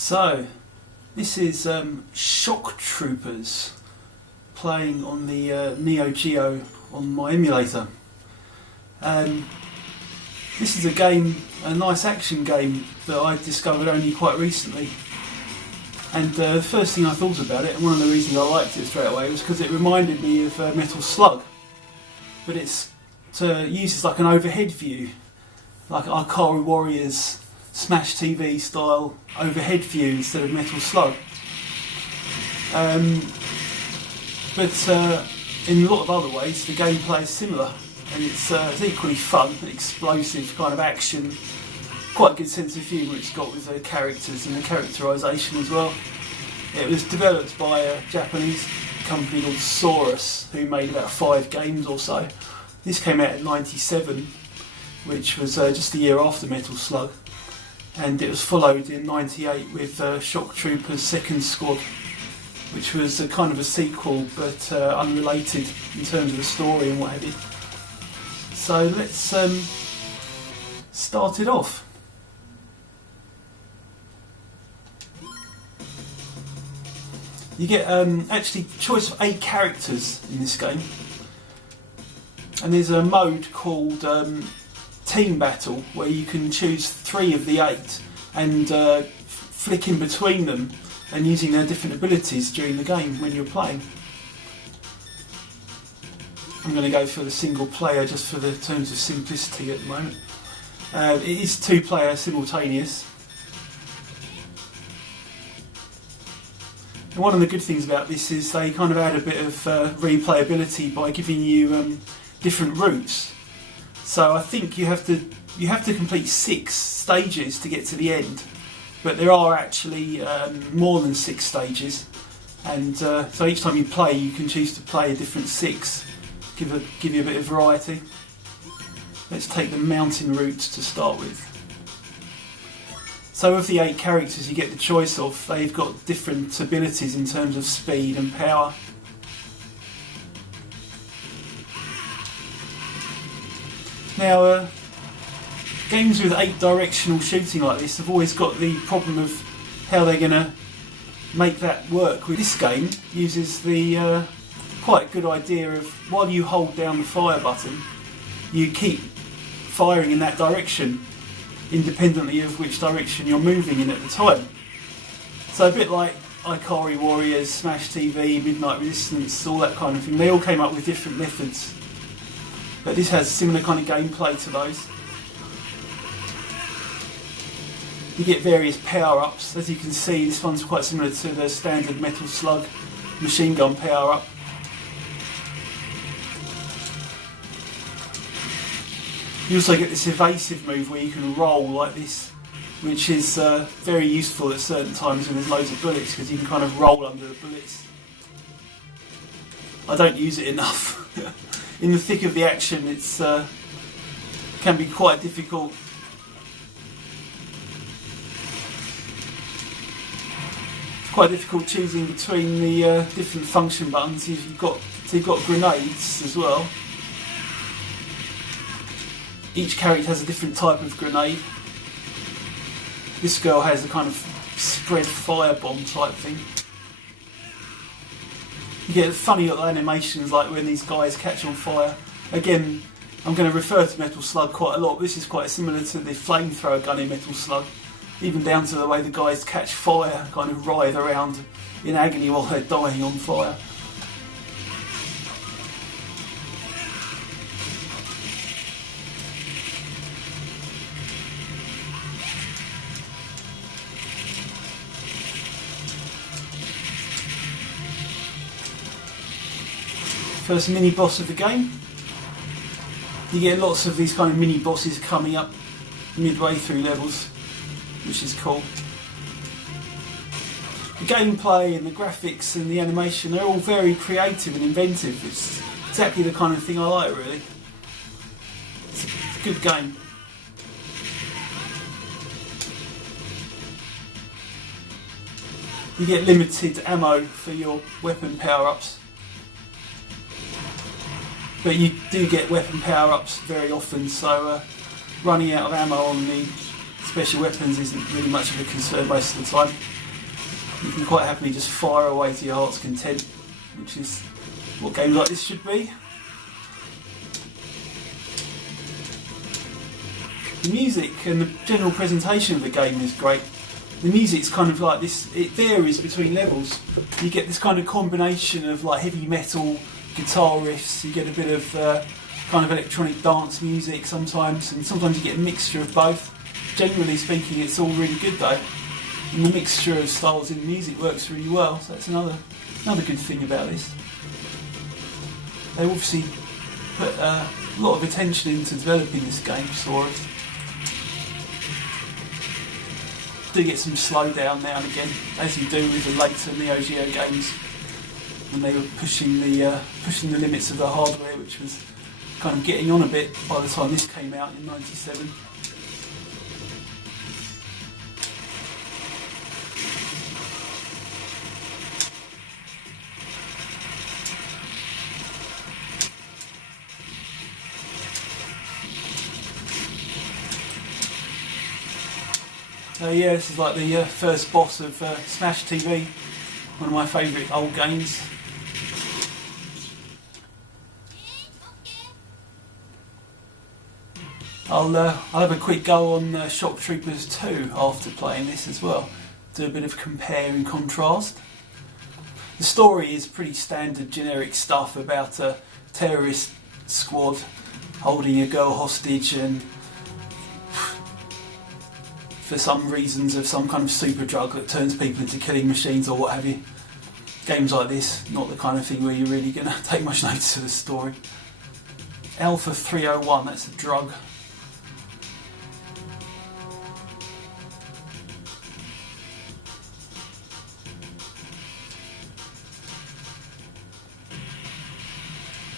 So, this is Shock Troopers playing on the NEO.emu on my emulator. This is a game, a nice action game that I discovered only quite recently. And the first thing I thought about it, and one of the reasons I liked it straight away, was because it reminded me of Metal Slug. But it uses like an overhead view, like Ikari Warriors Smash TV style overhead view instead of Metal Slug. But in a lot of other ways the gameplay is similar, and it's equally fun, explosive kind of action, quite a good sense of humour it's got with the characters and the characterisation as well. It was developed by a Japanese company called Saurus, who made about 5 games or so. This came out in '97, which was just a year after Metal Slug. And it was followed in '98 with Shock Troopers Second Squad, which was a kind of a sequel but unrelated in terms of the story and what have you. So let's start it off. You get actually choice of 8 characters in this game, and there's a mode called Team Battle where you can choose 3 of the 8 and flick in between them and using their different abilities during the game when you're playing. I'm going to go for the single player just for the terms of simplicity at the moment. It is 2-player simultaneous. And one of the good things about this is they kind of add a bit of replayability by giving you different routes. So I think you have to complete 6 stages to get to the end, but there are actually more than 6 stages, and so each time you play you can choose to play a different 6, give you a bit of variety. Let's take the mountain route to start with. So of the 8 characters you get the choice of, they've got different abilities in terms of speed and power. Now, games with 8-directional shooting like this have always got the problem of how they're going to make that work. This game uses the quite good idea of, while you hold down the fire button, you keep firing in that direction, independently of which direction you're moving in at the time. So a bit like Ikari Warriors, Smash TV, Midnight Resistance, all that kind of thing. They all came up with different methods, but this has similar kind of gameplay to those. You get various power-ups. As you can see, this one's quite similar to the standard Metal Slug machine gun power-up. You also get this evasive move where you can roll like this, which is very useful at certain times when there's loads of bullets, because you can kind of roll under the bullets. I don't use it enough. In the thick of the action, it's can be quite difficult. It's quite difficult choosing between the different function buttons. You've got grenades as well. Each character has a different type of grenade. This girl has a kind of spread firebomb type thing. You get funny little animations like when these guys catch on fire. Again, I'm going to refer to Metal Slug quite a lot. This is quite similar to the flamethrower gun in Metal Slug, even down to the way the guys catch fire, kind of writhe around in agony while they're dying on fire. First mini boss of the game. You get lots of these kind of mini bosses coming up midway through levels, which is cool. The gameplay and the graphics and the animation, they're all very creative and inventive. It's exactly the kind of thing I like, really. It's a good game. You get limited ammo for your weapon power-ups, but you do get weapon power-ups very often, so running out of ammo on the special weapons isn't really much of a concern most of the time. You can quite happily just fire away to your heart's content, which is what games like this should be. The music and the general presentation of the game is great. The music's kind of like this, it varies between levels. You get this kind of combination of like heavy metal, guitar riffs, you get a bit of kind of electronic dance music sometimes, and sometimes you get a mixture of both. Generally speaking, it's all really good though. And the mixture of styles in the music works really well, so that's another good thing about this. They obviously put a lot of attention into developing this game, Saurus. Do get some slowdown now and again, as you do with the later Neo.Geo games, when they were pushing the limits of the hardware, which was kind of getting on a bit by the time this came out in '97. Yeah, this is like the first boss of Smash TV, one of my favourite old games. I'll have a quick go on Shock Troopers 2 after playing this as well. Do a bit of compare and contrast. The story is pretty standard generic stuff about a terrorist squad holding a girl hostage, and for some reasons of some kind of super drug that turns people into killing machines or what have you. Games like this, not the kind of thing where you're really going to take much notice of the story. Alpha 301, that's a drug.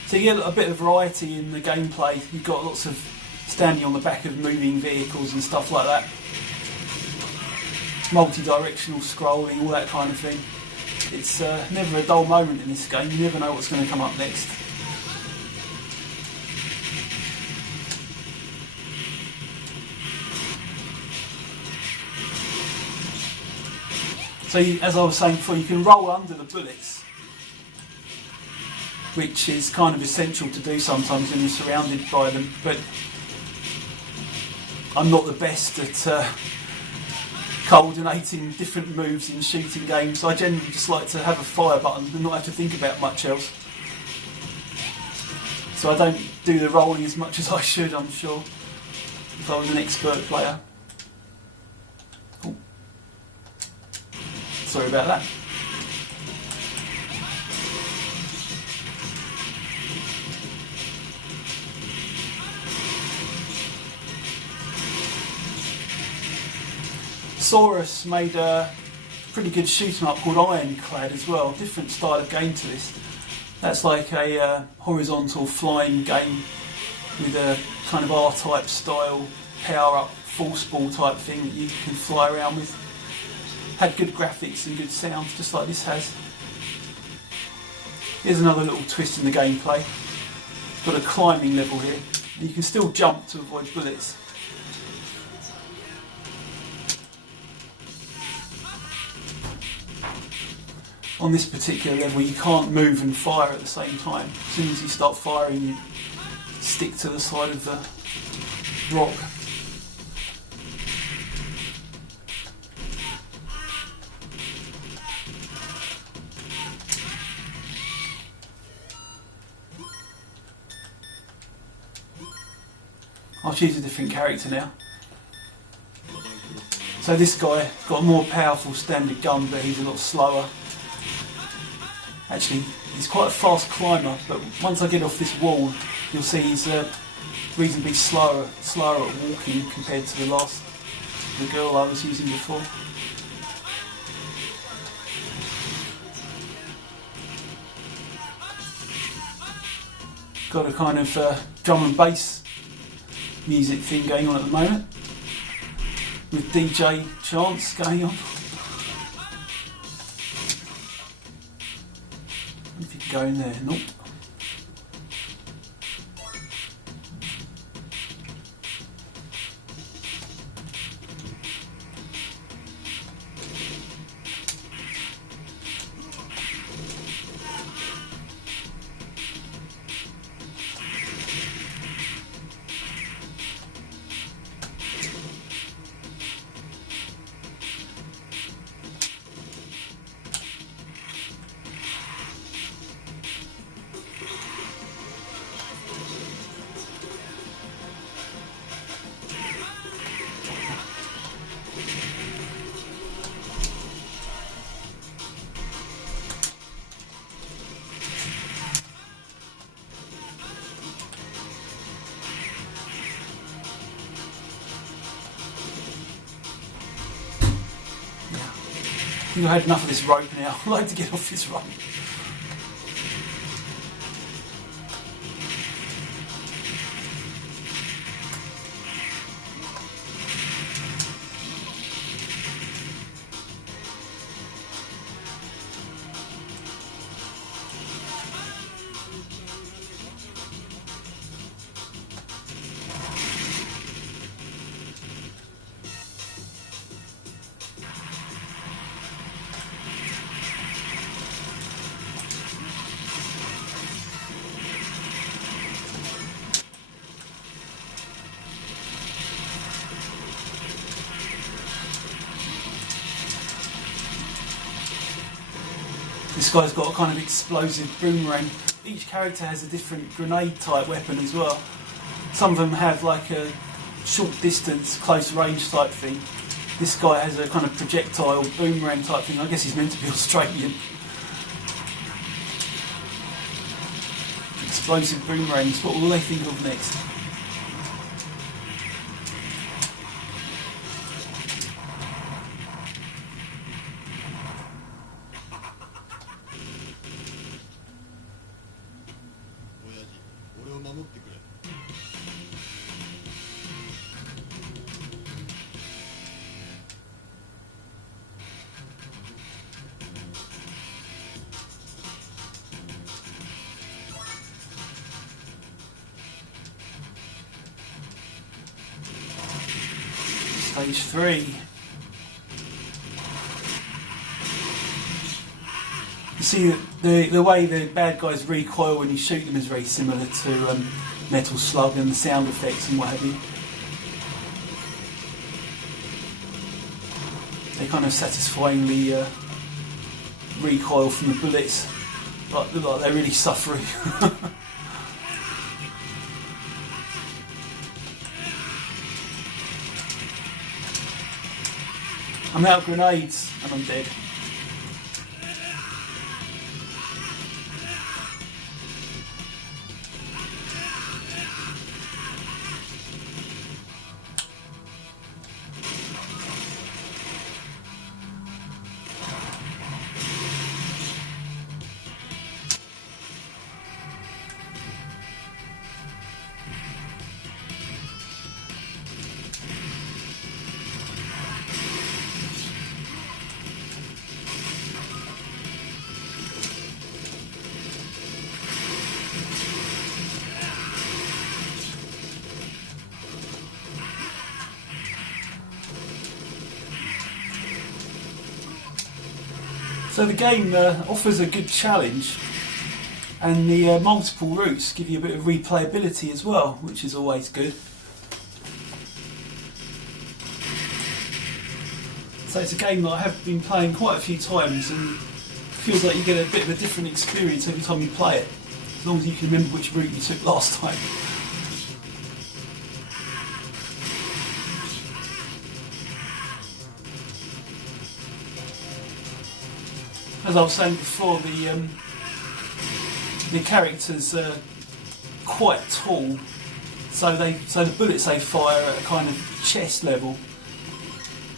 So you get a bit of variety in the gameplay. You've got lots of standing on the back of moving vehicles and stuff like that. Multi-directional scrolling, all that kind of thing. It's never a dull moment in this game. You never know what's going to come up next. So as I was saying before, you can roll under the bullets, which is kind of essential to do sometimes when you're surrounded by them, but I'm not the best at coordinating different moves in shooting games. I generally just like to have a fire button and not have to think about much else. So I don't do the rolling as much as I should, I'm sure, if I was an expert player. Oh. Sorry about that. Saurus made a pretty good shoot 'em up called Ironclad as well, different style of game to this. That's like a horizontal flying game with a kind of R-type style, power-up, force ball type thing that you can fly around with. Had good graphics and good sound, just like this has. Here's another little twist in the gameplay. Got a climbing level here. You can still jump to avoid bullets. On this particular level you can't move and fire at the same time. As soon as you start firing you stick to the side of the rock. I'll choose a different character now. So this guy got a more powerful standard gun, but he's a lot slower. Actually, he's quite a fast climber, but once I get off this wall, you'll see he's reasonably slower at walking compared to the girl I was using before. Got a kind of drum and bass music thing going on at the moment, with DJ chants going on. If you can go in there, nope. think I had enough of this rope now. I'd like to get off this rope. This guy's got a kind of explosive boomerang. Each character has a different grenade type weapon as well. Some of them have like a short distance, close range type thing. This guy has a kind of projectile boomerang type thing. I guess he's meant to be Australian. Explosive boomerangs, what will they think of next? Stage 3. You see the way the bad guys recoil when you shoot them is very similar to Metal Slug and the sound effects and what have you. They kind of satisfyingly recoil from the bullets, look like they're really suffering. I'm out of grenades and I'm dead. So the game offers a good challenge, and the multiple routes give you a bit of replayability as well, which is always good. So it's a game that I have been playing quite a few times, and it feels like you get a bit of a different experience every time you play it, as long as you can remember which route you took last time. As I was saying before, the characters are quite tall, so the bullets they fire at a kind of chest level.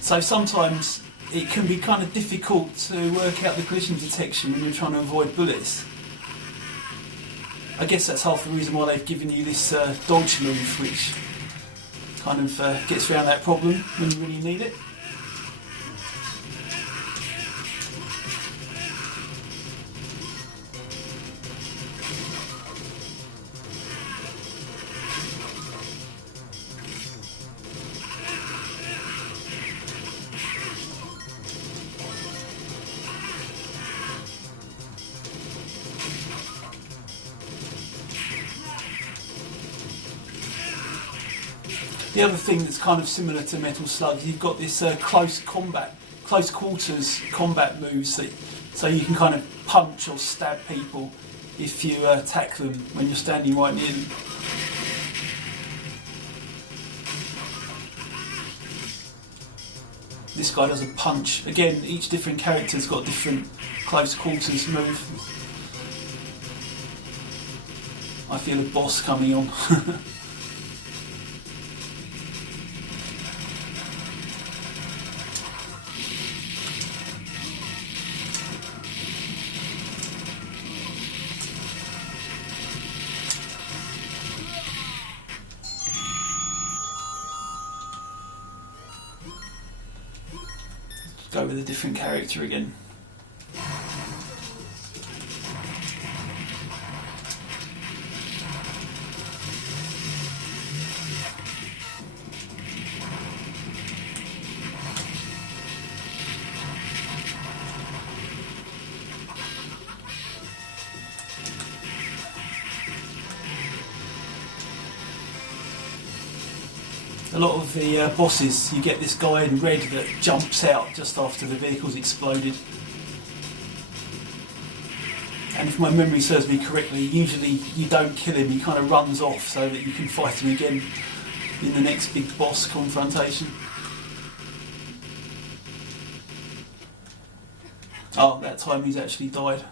So sometimes it can be kind of difficult to work out the collision detection when you're trying to avoid bullets. I guess that's half the reason why they've given you this dodge move, which kind of gets around that problem when you really need it. The other thing that's kind of similar to Metal Slug, you've got this close quarters combat moves, so you can kind of punch or stab people if you attack them when you're standing right near them. This guy does a punch. Again, each different character's got a different close quarters move. I feel a boss coming on. go with a different character again. A lot of the bosses, you get this guy in red that jumps out just after the vehicle's exploded. And if my memory serves me correctly, usually you don't kill him, he kind of runs off so that you can fight him again in the next big boss confrontation. Oh, that time he's actually died.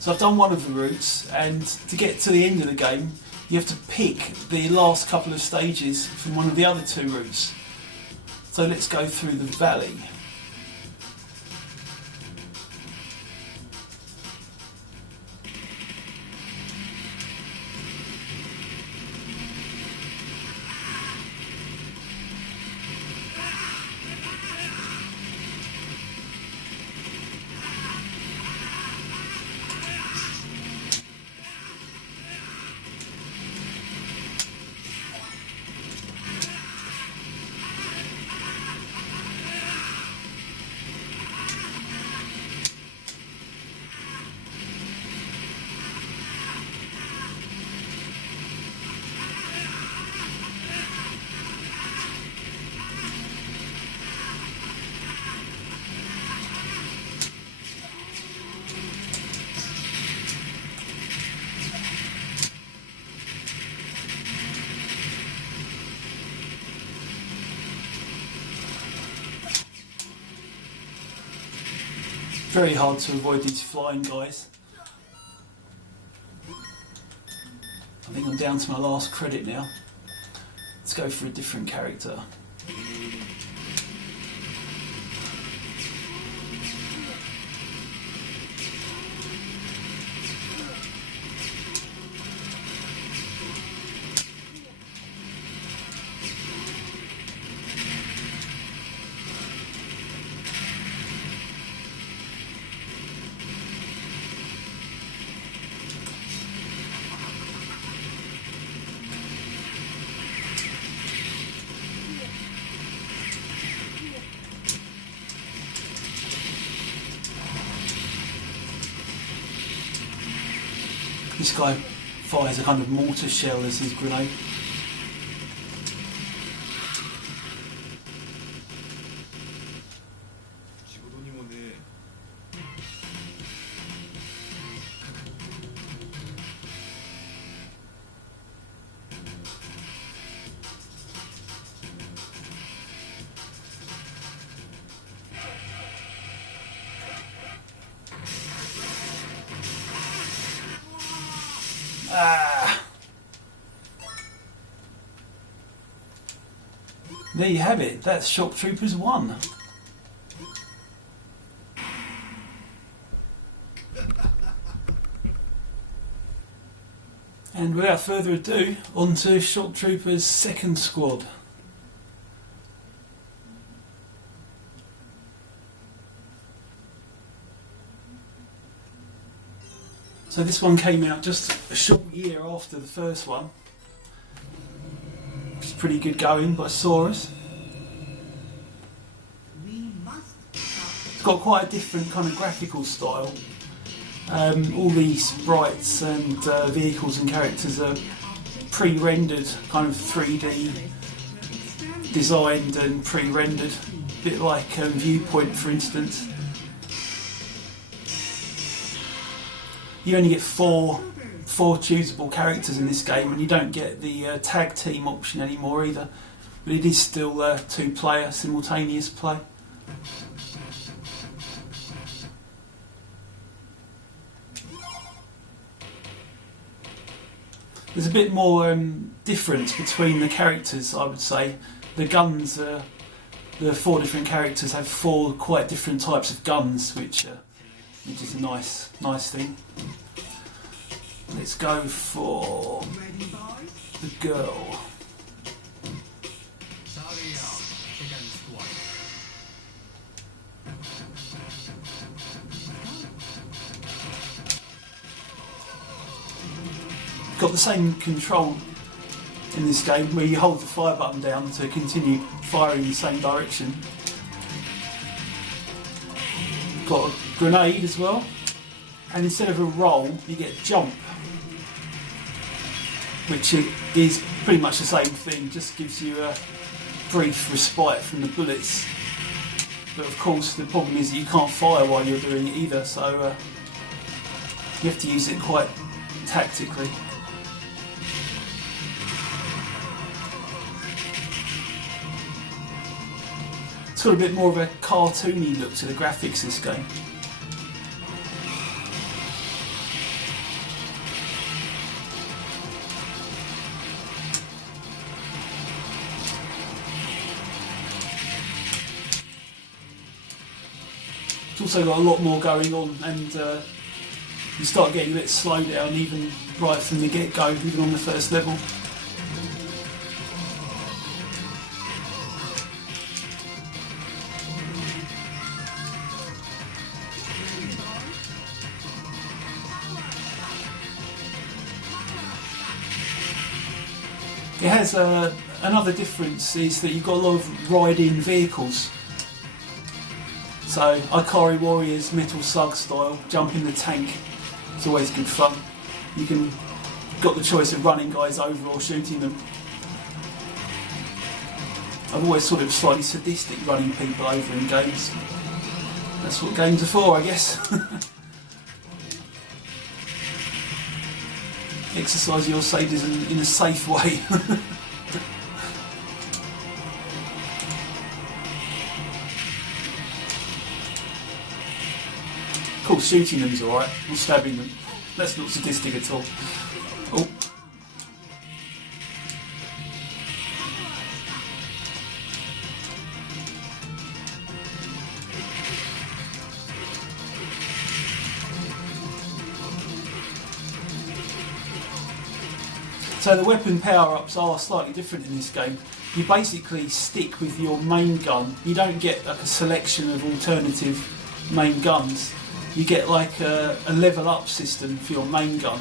So I've done one of the routes, and to get to the end of the game you have to pick the last couple of stages from one of the other two routes. So let's go through the valley. Very hard to avoid these flying guys. I think I'm down to my last credit now. Let's go for a different character. This guy fires a kind of mortar shell as his grenade. There you have it, that's Shock Troopers 1. And without further ado, on to Shock Troopers 2nd Squad. So this one came out just a short year after the first one. It's pretty good going by Saurus. It's got quite a different kind of graphical style. All these sprites and vehicles and characters are pre-rendered, kind of 3D designed and pre-rendered, a bit like Viewpoint for instance. You only get four choosable characters in this game, and you don't get the tag team option anymore either, but it is still 2-player simultaneous play. There's a bit more difference between the characters, I would say. The guns, the 4 different characters have 4 quite different types of guns, which is a nice thing. Let's go for the girl. Got the same control in this game where you hold the fire button down to continue firing in the same direction. Got a grenade as well, and instead of a roll you get a jump, which is pretty much the same thing, just gives you a brief respite from the bullets. But of course the problem is that you can't fire while you're doing it either, so you have to use it quite tactically. It's got a bit more of a cartoony look to the graphics, this game. It's also got a lot more going on, and you start getting a bit slowed down even right from the get-go, even on the first level. It has another difference is that you've got a lot of ride-in vehicles. So Ikari Warriors Metal Slug style, jump in the tank. It's always good fun. You can got the choice of running guys over or shooting them. I've always sort of slightly sadistic running people over in games. That's what games are for, I guess. Exercise your sadism in a safe way. Of course, shooting them's alright, or stabbing them. That's not sadistic at all. Oh. So the weapon power-ups are slightly different in this game. You basically stick with your main gun. You don't get like a selection of alternative main guns. You get like a level up system for your main gun.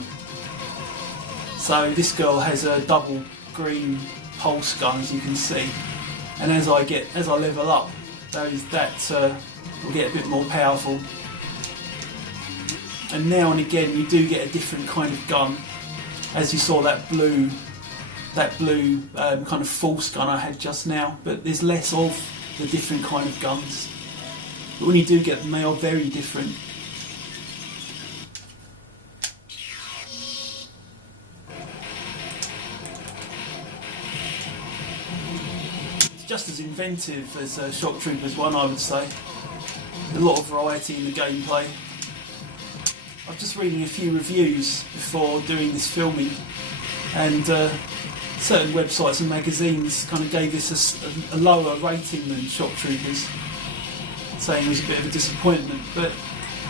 So this girl has a double green pulse gun, as you can see, and as I level up, that will get a bit more powerful. And now and again you do get a different kind of gun, as you saw that blue kind of false gun I had just now, but there's less of the different kind of guns. But when you do get them, they are very different. Just as inventive as Shock Troopers 1, I would say. A lot of variety in the gameplay. I was just reading a few reviews before doing this filming, and certain websites and magazines kind of gave this a lower rating than Shock Troopers, saying it was a bit of a disappointment, but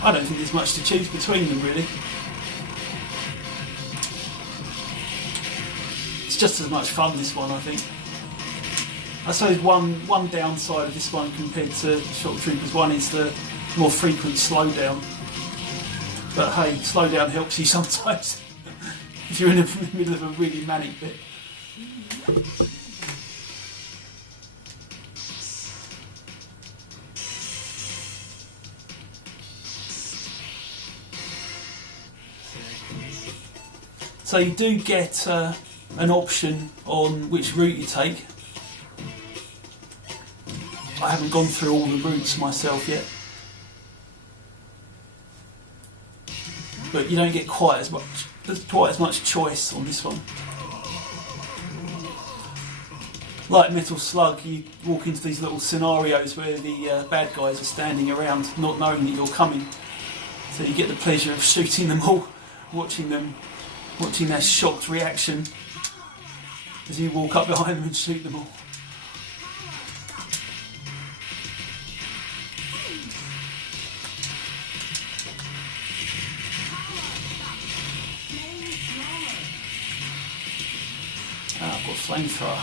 I don't think there's much to choose between them really. It's just as much fun, this one, I think. I suppose one downside of this one compared to Shock Troopers 1 is the more frequent slowdown. But hey, slowdown helps you sometimes if you're in the middle of a really manic bit. So you do get an option on which route you take. I haven't gone through all the routes myself yet, but you don't get quite as much choice on this one. Like Metal Slug, you walk into these little scenarios where the bad guys are standing around, not knowing that you're coming. So you get the pleasure of shooting them all, watching their shocked reaction as you walk up behind them and shoot them all. I've got flamethrower.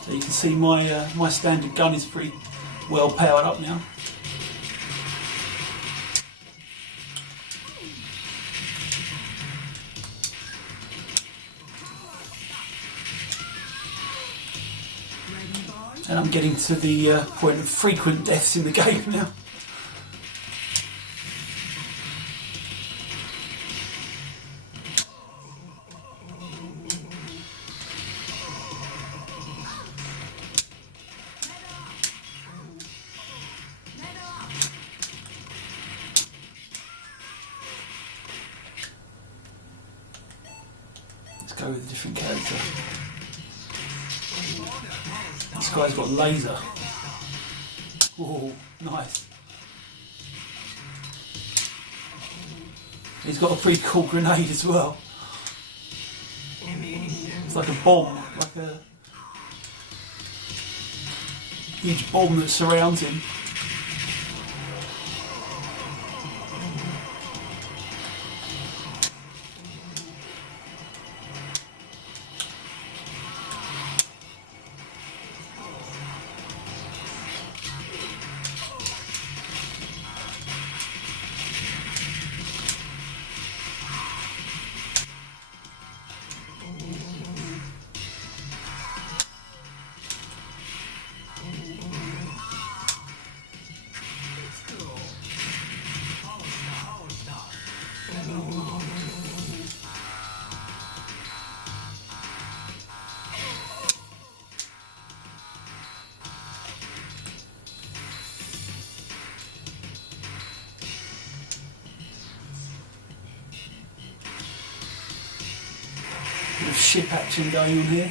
So you can see my standard gun is pretty well powered up now. And I'm getting to the point of frequent deaths in the game now. Let's go with a different character. This guy's got a laser. Oh, nice. He's got a pretty cool grenade as well. It's like a bomb, like a huge bomb that surrounds him. Bit of ship action going on here.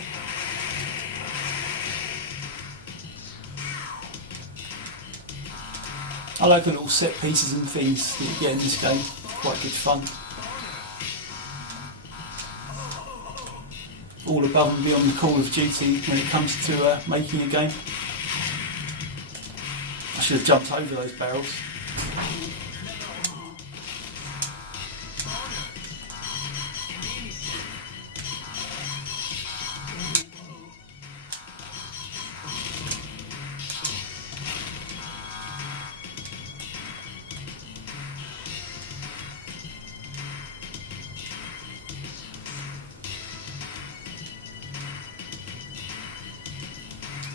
I like the little set pieces and things that you get in this game. Quite good fun. All above and beyond the Call of Duty when it comes to making a game. I should have jumped over those barrels.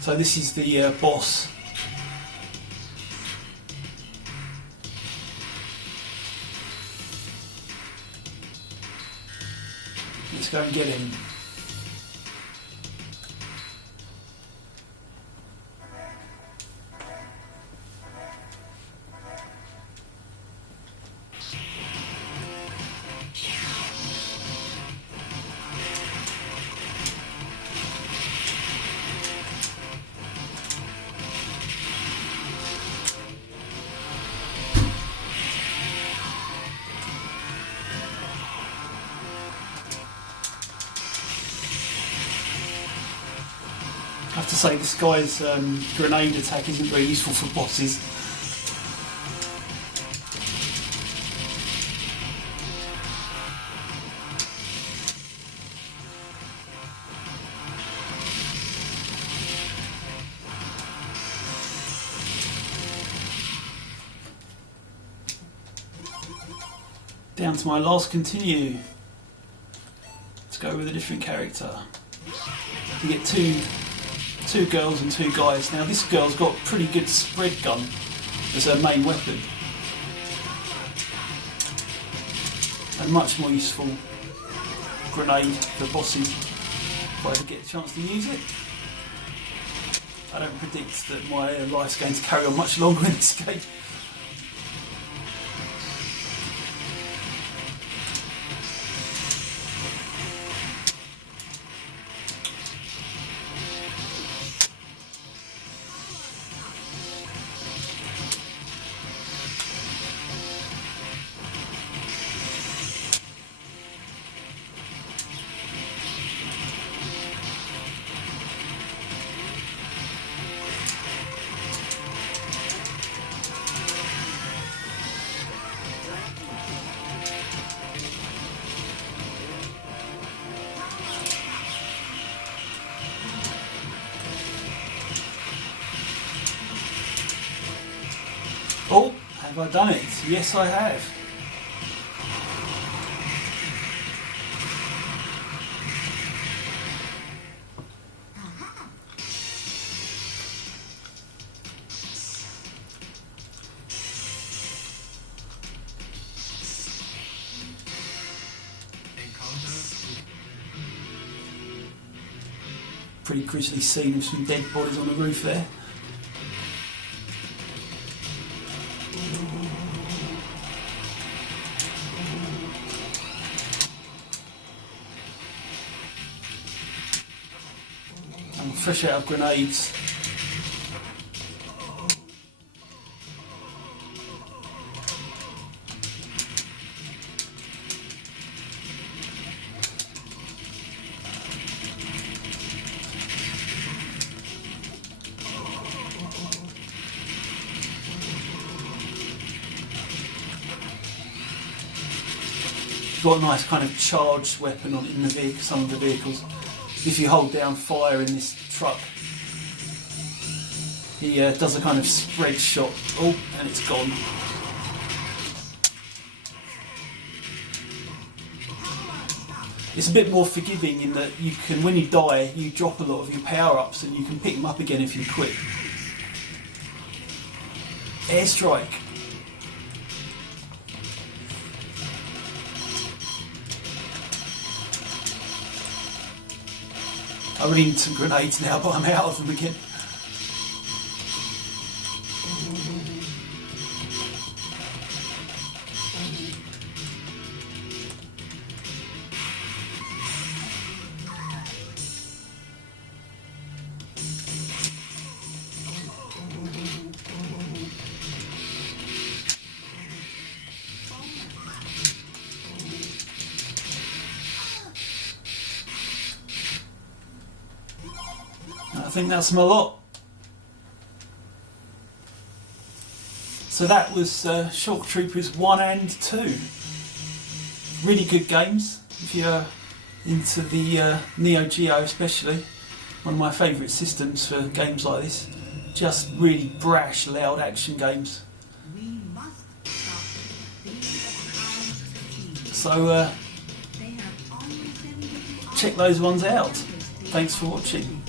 So this is the boss. Let's go and get him. I have to say this guy's grenade attack isn't very useful for bosses. Down to my last continue. Let's go with a different character. You get two girls and two guys. Now this girl's got a pretty good spread gun as her main weapon, and much more useful grenade for bosses if I ever get a chance to use it. I don't predict that my life's going to carry on much longer in this game. Oh, have I done it? Yes, I have. Pretty grisly scene with some dead bodies on the roof there. I'm fresh out of grenades. Got a nice kind of charged weapon on in the vehicle, some of the vehicles. If you hold down fire in this truck, he does a kind of spread shot. Oh, and it's gone. It's a bit more forgiving in that you can, when you die, you drop a lot of your power-ups and you can pick them up again if you quit. Airstrike. I really need some grenades now, but I'm out of them again. I think that's my lot. So that was Shock Troopers 1 and 2. Really good games if you're into the Neo.emu especially. One of my favourite systems for games like this. Just really brash, loud action games. So check those ones out. Thanks for watching.